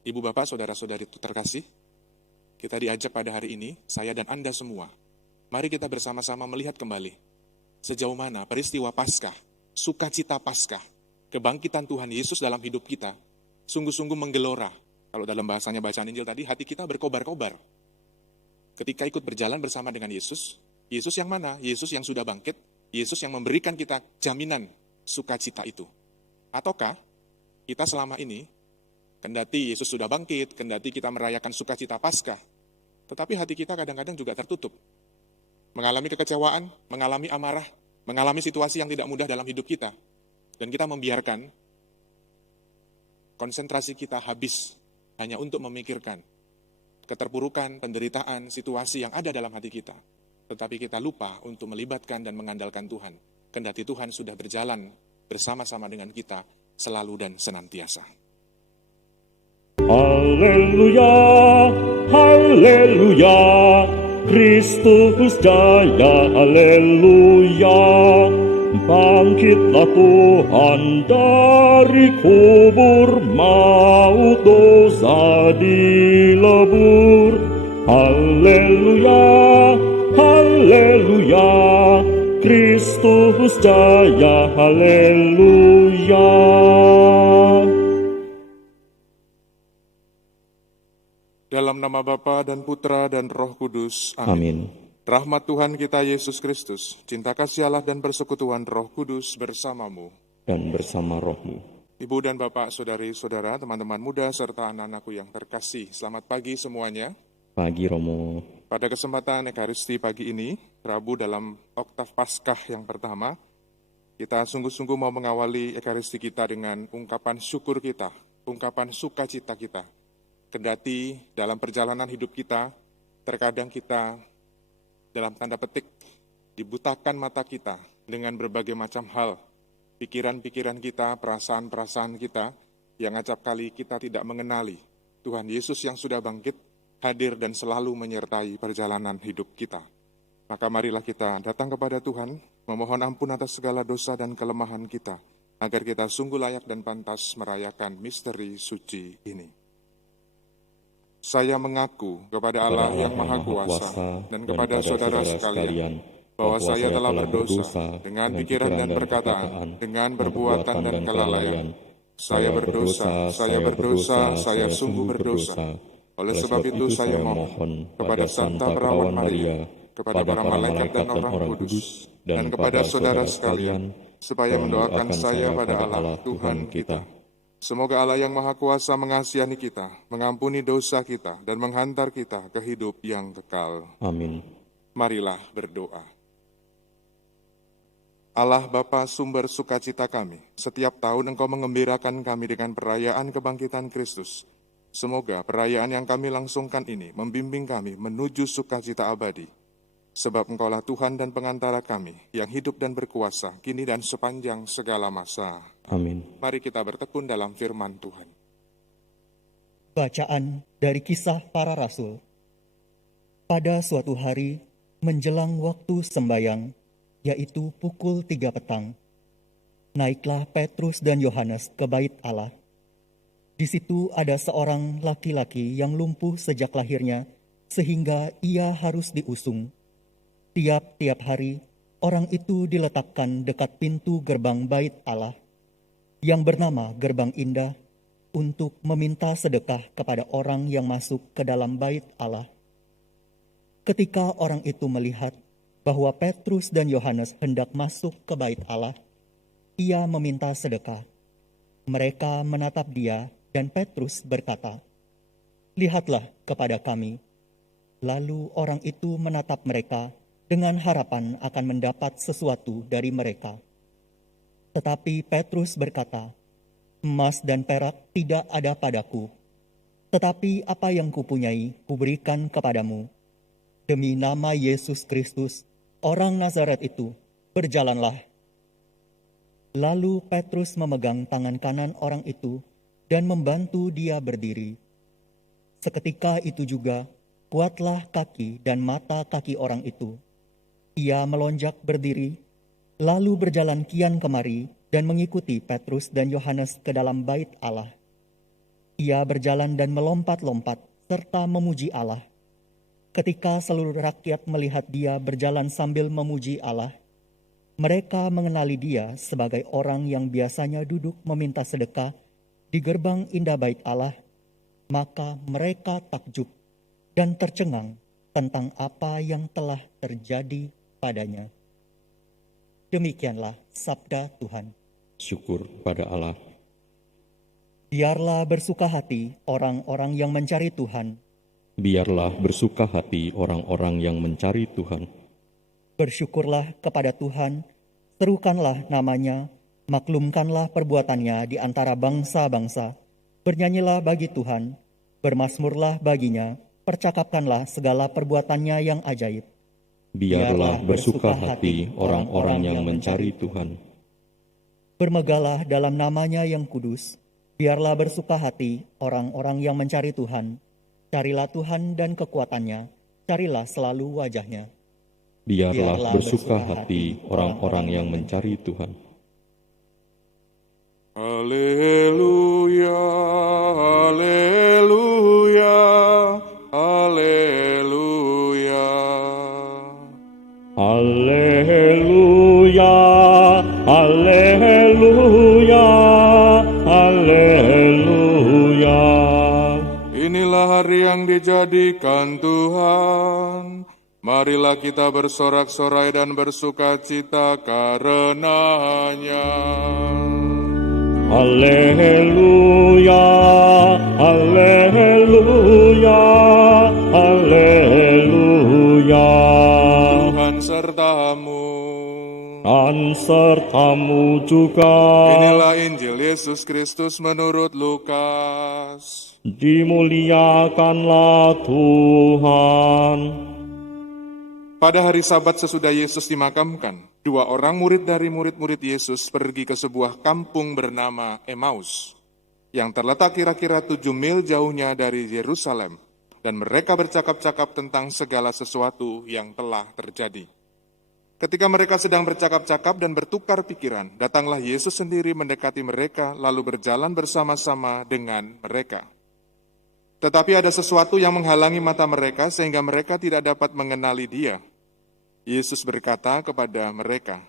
Ibu bapak, saudara-saudari terkasih, kita diajak pada hari ini, saya dan Anda semua, mari kita bersama-sama melihat kembali sejauh mana peristiwa Paskah, sukacita Paskah, kebangkitan Tuhan Yesus dalam hidup kita, sungguh-sungguh menggelora. Kalau dalam bahasanya bacaan Injil tadi, hati kita berkobar-kobar. Ketika ikut berjalan bersama dengan Yesus, Yesus yang mana? Yesus yang sudah bangkit, Yesus yang memberikan kita jaminan sukacita itu. Ataukah kita selama ini, kendati Yesus sudah bangkit, kendati kita merayakan sukacita Paskah, tetapi hati kita kadang-kadang juga tertutup. Mengalami kekecewaan, mengalami amarah, mengalami situasi yang tidak mudah dalam hidup kita. Dan kita membiarkan konsentrasi kita habis hanya untuk memikirkan keterpurukan, penderitaan, situasi yang ada dalam hati kita. Tetapi kita lupa untuk melibatkan dan mengandalkan Tuhan. Kendati Tuhan sudah berjalan bersama-sama dengan kita selalu dan senantiasa. Haleluya, haleluya, Kristus jaya, haleluya. Bangkitlah Tuhan dari kubur, maut dosa dilebur. Haleluya, haleluya, Kristus jaya, haleluya. Dalam nama Bapa dan Putra dan Roh Kudus. Amin. Amin. Rahmat Tuhan kita Yesus Kristus, cinta kasih Allah dan persekutuan Roh Kudus bersamamu. Dan bersama rohmu. Ibu dan Bapak, saudari-saudara, teman-teman muda, serta anak-anakku yang terkasih. Selamat pagi semuanya. Pagi Romo. Pada kesempatan Ekaristi pagi ini, Rabu dalam Oktav Paskah yang pertama, kita sungguh-sungguh mau mengawali Ekaristi kita dengan ungkapan syukur kita, ungkapan sukacita kita. Kendati dalam perjalanan hidup kita, terkadang kita dalam tanda petik dibutakan mata kita dengan berbagai macam hal, pikiran-pikiran kita, perasaan-perasaan kita, yang acap kali kita tidak mengenali Tuhan Yesus yang sudah bangkit, hadir dan selalu menyertai perjalanan hidup kita. Maka marilah kita datang kepada Tuhan, memohon ampun atas segala dosa dan kelemahan kita, agar kita sungguh layak dan pantas merayakan misteri suci ini. Saya mengaku kepada Allah yang Maha Kuasa dan kepada saudara sekalian, bahwa saya telah berdosa dengan pikiran dan perkataan, dengan perbuatan dan kelalaian. Saya berdosa, saya sungguh berdosa. Oleh sebab itu saya mohon kepada Santa Perawan Maria, kepada para malaikat dan orang kudus, dan kepada saudara sekalian, supaya mendoakan saya pada Allah Tuhan kita. Semoga Allah yang Maha Kuasa mengasihani kita, mengampuni dosa kita, dan menghantar kita ke hidup yang kekal. Amin. Marilah berdoa. Allah Bapa sumber sukacita kami, setiap tahun Engkau mengembirakan kami dengan perayaan kebangkitan Kristus. Semoga perayaan yang kami langsungkan ini membimbing kami menuju sukacita abadi. Sebab Engkaulah Tuhan dan pengantara kami, yang hidup dan berkuasa, kini dan sepanjang segala masa. Amin. Mari kita bertekun dalam firman Tuhan. Bacaan dari Kisah Para Rasul. Pada suatu hari, menjelang waktu sembayang, yaitu pukul 3 petang, naiklah Petrus dan Yohanes ke bait Allah. Di situ ada seorang laki-laki yang lumpuh sejak lahirnya, sehingga ia harus diusung. Tiap-tiap hari, orang itu diletakkan dekat pintu gerbang bait Allah, yang bernama Gerbang Indah, untuk meminta sedekah kepada orang yang masuk ke dalam bait Allah. Ketika orang itu melihat bahwa Petrus dan Yohanes hendak masuk ke bait Allah, ia meminta sedekah. Mereka menatap dia, dan Petrus berkata, "Lihatlah kepada kami." Lalu orang itu menatap mereka dengan harapan akan mendapat sesuatu dari mereka. Tetapi Petrus berkata, "Emas dan perak tidak ada padaku, tetapi apa yang kupunyai kuberikan kepadamu. Demi nama Yesus Kristus, orang Nazaret itu, berjalanlah." Lalu Petrus memegang tangan kanan orang itu dan membantu dia berdiri. Seketika itu juga, kuatlah kaki dan mata kaki orang itu. Ia melonjak berdiri, lalu berjalan kian kemari dan mengikuti Petrus dan Yohanes ke dalam bait Allah. ia berjalan dan melompat-lompat serta memuji Allah. Ketika seluruh rakyat melihat dia berjalan sambil memuji Allah, mereka mengenali dia sebagai orang yang biasanya duduk meminta sedekah di gerbang indah bait Allah. Maka mereka takjub dan tercengang tentang apa yang telah terjadi padanya. Demikianlah sabda Tuhan. Syukur pada Allah. Biarlah bersuka hati orang-orang yang mencari Tuhan. Biarlah bersuka hati orang-orang yang mencari Tuhan. Bersyukurlah kepada Tuhan, serukanlah namanya, maklumkanlah perbuatannya di antara bangsa-bangsa. Bernyanyilah bagi Tuhan, bermazmurlah baginya, percakapkanlah segala perbuatannya yang ajaib. Biarlah bersuka hati orang-orang yang mencari Tuhan. Bermegahlah dalam namanya yang kudus, biarlah bersuka hati orang-orang yang mencari Tuhan. Carilah Tuhan dan kekuatannya, carilah selalu wajahnya. Biarlah bersuka hati orang-orang yang mencari Tuhan. Haleluya, haleluya, haleluya. Haleluya, haleluya, haleluya. Inilah hari yang dijadikan Tuhan. Marilah kita bersorak-sorai dan bersuka cita karenanya. Haleluya, haleluya, haleluya. Tuhan sertamu. Dan sertamu juga. Inilah Injil Yesus Kristus menurut Lukas. Dimuliakanlah Tuhan. Pada hari Sabat sesudah Yesus dimakamkan, 2 orang murid dari murid-murid Yesus pergi ke sebuah kampung bernama Emmaus, yang terletak kira-kira 7 mil jauhnya dari Yerusalem, dan mereka bercakap-cakap tentang segala sesuatu yang telah terjadi. Ketika mereka sedang bercakap-cakap dan bertukar pikiran, datanglah Yesus sendiri mendekati mereka, lalu berjalan bersama-sama dengan mereka. Tetapi ada sesuatu yang menghalangi mata mereka, sehingga mereka tidak dapat mengenali Dia. Yesus berkata kepada mereka,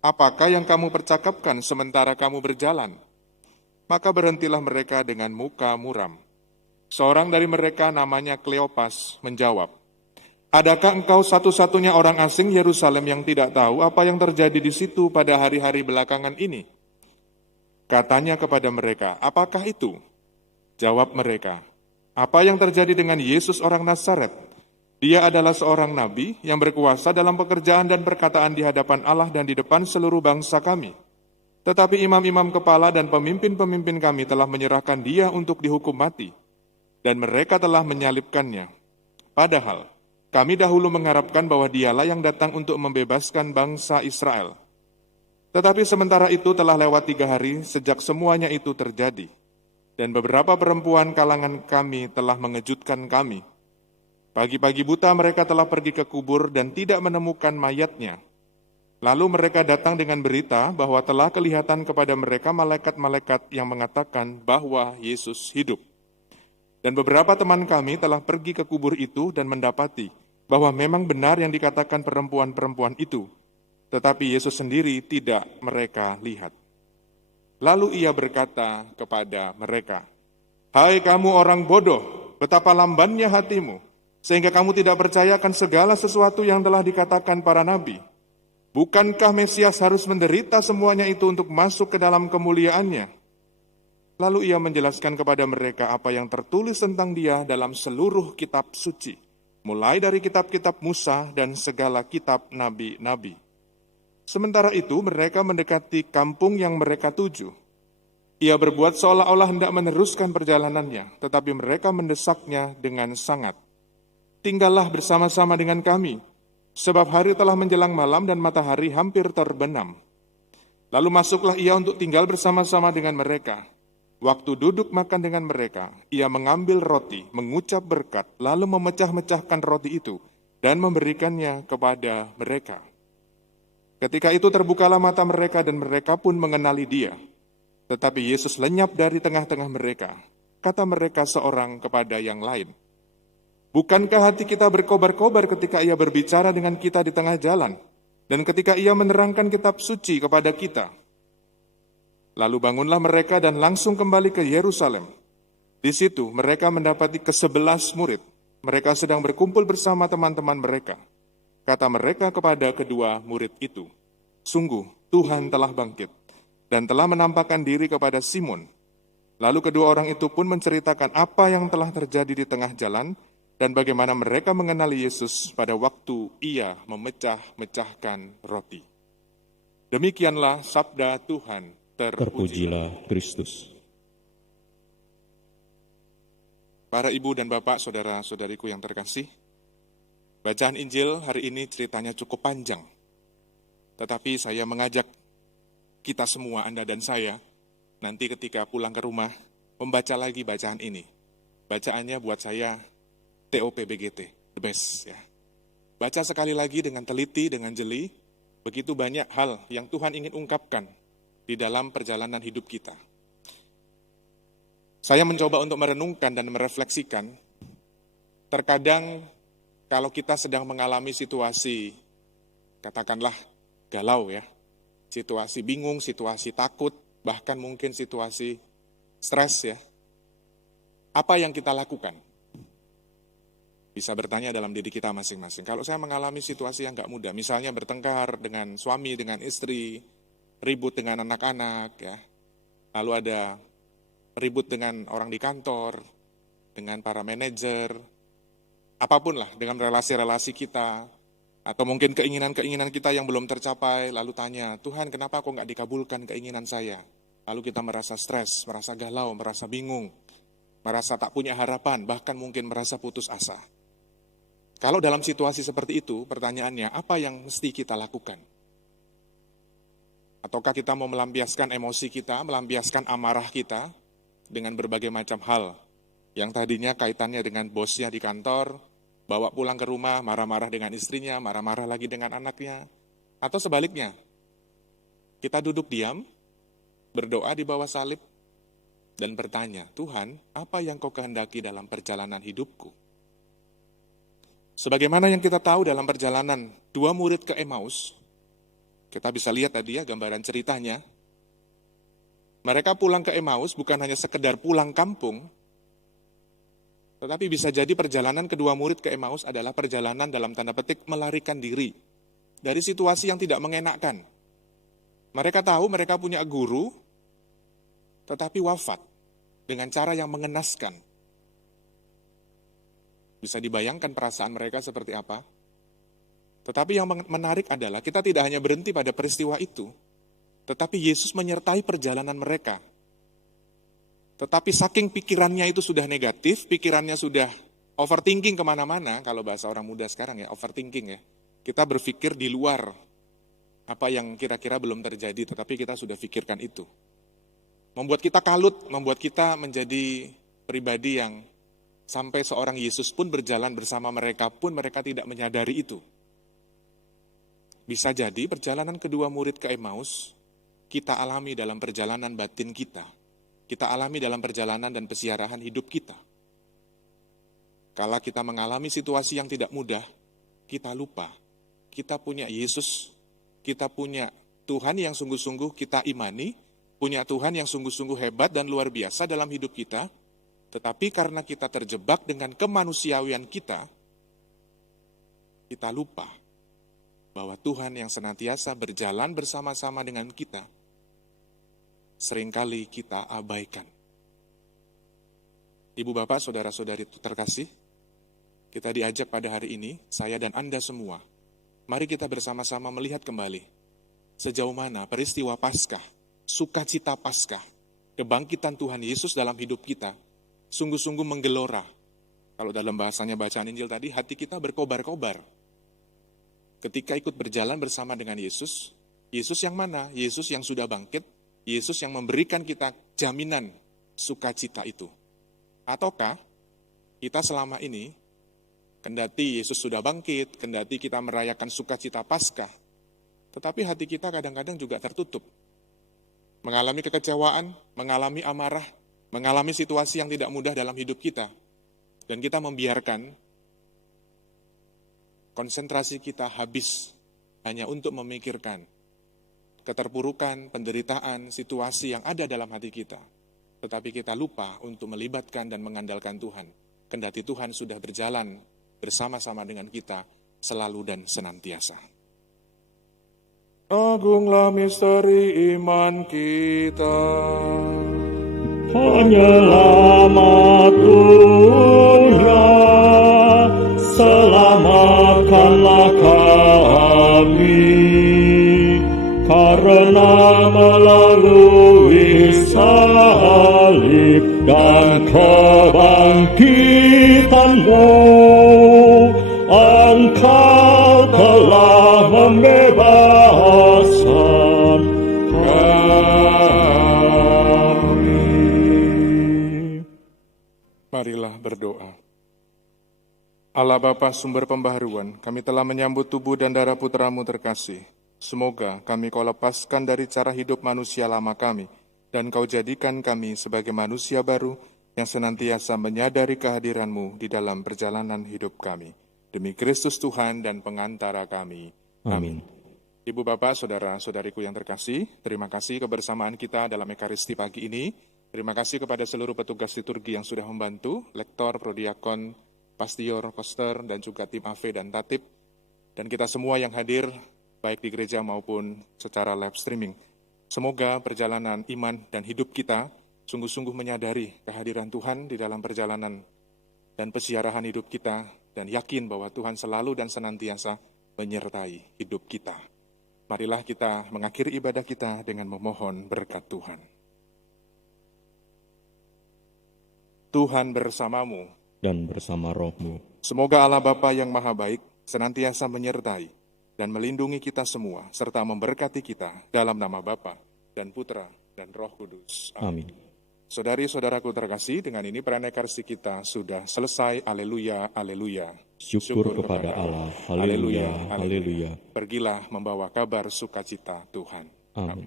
"Apakah yang kamu percakapkan sementara kamu berjalan?" Maka berhentilah mereka dengan muka muram. Seorang dari mereka namanya Kleopas menjawab, "Adakah engkau satu-satunya orang asing Yerusalem yang tidak tahu apa yang terjadi di situ pada hari-hari belakangan ini?" Katanya kepada mereka, "Apakah itu?" Jawab mereka, "Apa yang terjadi dengan Yesus orang Nazaret? Dia adalah seorang nabi yang berkuasa dalam pekerjaan dan perkataan di hadapan Allah dan di depan seluruh bangsa kami. Tetapi imam-imam kepala dan pemimpin-pemimpin kami telah menyerahkan dia untuk dihukum mati, dan mereka telah menyalibkannya. Padahal kami dahulu mengharapkan bahwa dialah yang datang untuk membebaskan bangsa Israel. Tetapi sementara itu telah lewat 3 hari sejak semuanya itu terjadi, dan beberapa perempuan kalangan kami telah mengejutkan kami. Pagi-pagi buta mereka telah pergi ke kubur dan tidak menemukan mayatnya. Lalu mereka datang dengan berita bahwa telah kelihatan kepada mereka malaikat-malaikat yang mengatakan bahwa Yesus hidup. Dan beberapa teman kami telah pergi ke kubur itu dan mendapati bahwa memang benar yang dikatakan perempuan-perempuan itu, tetapi Yesus sendiri tidak mereka lihat. Lalu ia berkata kepada mereka, "Hai kamu orang bodoh, betapa lambannya hatimu, sehingga kamu tidak percayakan segala sesuatu yang telah dikatakan para nabi. Bukankah Mesias harus menderita semuanya itu untuk masuk ke dalam kemuliaannya?" Lalu ia menjelaskan kepada mereka apa yang tertulis tentang dia dalam seluruh kitab suci, mulai dari kitab-kitab Musa dan segala kitab nabi-nabi. Sementara itu mereka mendekati kampung yang mereka tuju. Ia berbuat seolah-olah hendak meneruskan perjalanannya, tetapi mereka mendesaknya dengan sangat. "Tinggallah bersama-sama dengan kami, sebab hari telah menjelang malam dan matahari hampir terbenam." Lalu masuklah ia untuk tinggal bersama-sama dengan mereka. Waktu duduk makan dengan mereka, ia mengambil roti, mengucap berkat, lalu memecah-mecahkan roti itu dan memberikannya kepada mereka. Ketika itu terbukalah mata mereka dan mereka pun mengenali dia. Tetapi Yesus lenyap dari tengah-tengah mereka. kata mereka seorang kepada yang lain. Bukankah hati kita berkobar-kobar ketika ia berbicara dengan kita di tengah jalan, dan ketika ia menerangkan kitab suci kepada kita? Lalu bangunlah mereka dan langsung kembali ke Yerusalem. Di situ mereka mendapati ke-11 murid. Mereka sedang berkumpul bersama teman-teman mereka. Kata mereka kepada kedua murid itu, "Sungguh, Tuhan telah bangkit dan telah menampakkan diri kepada Simon." Lalu kedua orang itu pun menceritakan apa yang telah terjadi di tengah jalan dan bagaimana mereka mengenali Yesus pada waktu ia memecah-mecahkan roti. Demikianlah sabda Tuhan, terpujilah. Terpujilah Kristus. Para ibu dan bapak, saudara-saudariku yang terkasih, bacaan Injil hari ini ceritanya cukup panjang. Tetapi saya mengajak kita semua, Anda dan saya, nanti ketika pulang ke rumah, membaca lagi bacaan ini. Bacaannya buat saya TOPBGT, the best ya. Baca sekali lagi dengan teliti, dengan jeli, begitu banyak hal yang Tuhan ingin ungkapkan di dalam perjalanan hidup kita. Saya mencoba untuk merenungkan dan merefleksikan, terkadang kalau kita sedang mengalami situasi, katakanlah galau ya, situasi bingung, situasi takut, bahkan mungkin situasi stres ya, apa yang kita lakukan? Bisa bertanya dalam diri kita masing-masing. Kalau saya mengalami situasi yang gak mudah, misalnya bertengkar dengan suami, dengan istri, ribut dengan anak-anak ya, lalu ada ribut dengan orang di kantor, dengan para manajer, apapun lah, dengan relasi-relasi kita, atau mungkin keinginan-keinginan kita yang belum tercapai, lalu tanya, Tuhan kenapa kok nggak dikabulkan keinginan saya? Lalu kita merasa stres, merasa galau, merasa bingung, merasa tak punya harapan, bahkan mungkin merasa putus asa. Kalau dalam situasi seperti itu, pertanyaannya, apa yang mesti kita lakukan? Ataukah kita mau melampiaskan emosi kita, melampiaskan amarah kita, dengan berbagai macam hal yang tadinya kaitannya dengan bosnya di kantor, bawa pulang ke rumah, marah-marah dengan istrinya, marah-marah lagi dengan anaknya, atau sebaliknya, kita duduk diam, berdoa di bawah salib, dan bertanya, Tuhan, apa yang kau kehendaki dalam perjalanan hidupku? Sebagaimana yang kita tahu dalam perjalanan dua murid ke Emmaus, kita bisa lihat tadi ya gambaran ceritanya. Mereka pulang ke Emmaus bukan hanya sekedar pulang kampung, tetapi bisa jadi perjalanan kedua murid ke Emmaus adalah perjalanan dalam tanda petik melarikan diri dari situasi yang tidak mengenakkan. Mereka tahu mereka punya guru, tetapi wafat dengan cara yang mengenaskan. Bisa dibayangkan perasaan mereka seperti apa? Tetapi yang menarik adalah kita tidak hanya berhenti pada peristiwa itu, tetapi Yesus menyertai perjalanan mereka. Tetapi saking pikirannya itu sudah negatif, pikirannya sudah overthinking kemana-mana, kalau bahasa orang muda sekarang ya, overthinking ya. Kita berpikir di luar apa yang kira-kira belum terjadi, tetapi kita sudah pikirkan itu. Membuat kita kalut, membuat kita menjadi pribadi yang sampai seorang Yesus pun berjalan bersama mereka pun mereka tidak menyadari itu. Bisa jadi perjalanan kedua murid ke Emmaus, kita alami dalam perjalanan batin kita. Kita alami dalam perjalanan dan pesiarahan hidup kita. Kala kita mengalami situasi yang tidak mudah, kita lupa. Kita punya Yesus, kita punya Tuhan yang sungguh-sungguh kita imani, punya Tuhan yang sungguh-sungguh hebat dan luar biasa dalam hidup kita, tetapi karena kita terjebak dengan kemanusiawian kita lupa bahwa Tuhan yang senantiasa berjalan bersama-sama dengan kita, seringkali kita abaikan. Ibu bapak, saudara-saudari terkasih, kita diajak pada hari ini, saya dan Anda semua, mari kita bersama-sama melihat kembali sejauh mana peristiwa Paskah, sukacita Paskah, kebangkitan Tuhan Yesus dalam hidup kita, sungguh-sungguh menggelora. Kalau dalam bahasanya bacaan Injil tadi, hati kita berkobar-kobar. Ketika ikut berjalan bersama dengan Yesus, Yesus yang mana? Yesus yang sudah bangkit, Yesus yang memberikan kita jaminan sukacita itu. Ataukah kita selama ini, kendati Yesus sudah bangkit, kendati kita merayakan sukacita Paskah, tetapi hati kita kadang-kadang juga tertutup. Mengalami kekecewaan, mengalami amarah, mengalami situasi yang tidak mudah dalam hidup kita, dan kita membiarkan konsentrasi kita habis hanya untuk memikirkan keterpurukan, penderitaan, situasi yang ada dalam hati kita. Tetapi kita lupa untuk melibatkan dan mengandalkan Tuhan. Kendati Tuhan sudah berjalan bersama-sama dengan kita selalu dan senantiasa. Agunglah misteri iman kita. Penyelamat dunia, selamatkanlah kami, karena melalui salib dan kebangkitan-Mu, Engkau telah membebaskan kami. Marilah berdoa. Allah Bapa sumber pembaharuan, kami telah menyambut tubuh dan darah putra-Mu terkasih. Semoga kami Kau lepaskan dari cara hidup manusia lama kami, dan Kau jadikan kami sebagai manusia baru yang senantiasa menyadari kehadiran-Mu di dalam perjalanan hidup kami. Demi Kristus Tuhan dan pengantara kami. Amin. Ibu Bapak, Saudara-saudariku yang terkasih, terima kasih kebersamaan kita dalam Ekaristi pagi ini. Terima kasih kepada seluruh petugas liturgi yang sudah membantu, lektor, prodiakon, pastior, koster, dan juga tim AV dan tatip, dan kita semua yang hadir, baik di gereja maupun secara live streaming. Semoga perjalanan iman dan hidup kita sungguh-sungguh menyadari kehadiran Tuhan di dalam perjalanan dan pesiarahan hidup kita, dan yakin bahwa Tuhan selalu dan senantiasa menyertai hidup kita. Marilah kita mengakhiri ibadah kita dengan memohon berkat Tuhan. Tuhan bersamamu Dan bersama roh-Mu. Semoga Allah Bapa yang Maha Baik senantiasa menyertai dan melindungi kita semua, serta memberkati kita dalam nama Bapa dan Putra dan Roh Kudus. Amin. Saudari-saudaraku terkasih, dengan ini perayaan Ekaristi kita sudah selesai. Haleluya, haleluya. Syukur kepada Allah. Haleluya, haleluya. Pergilah membawa kabar sukacita Tuhan. Amin.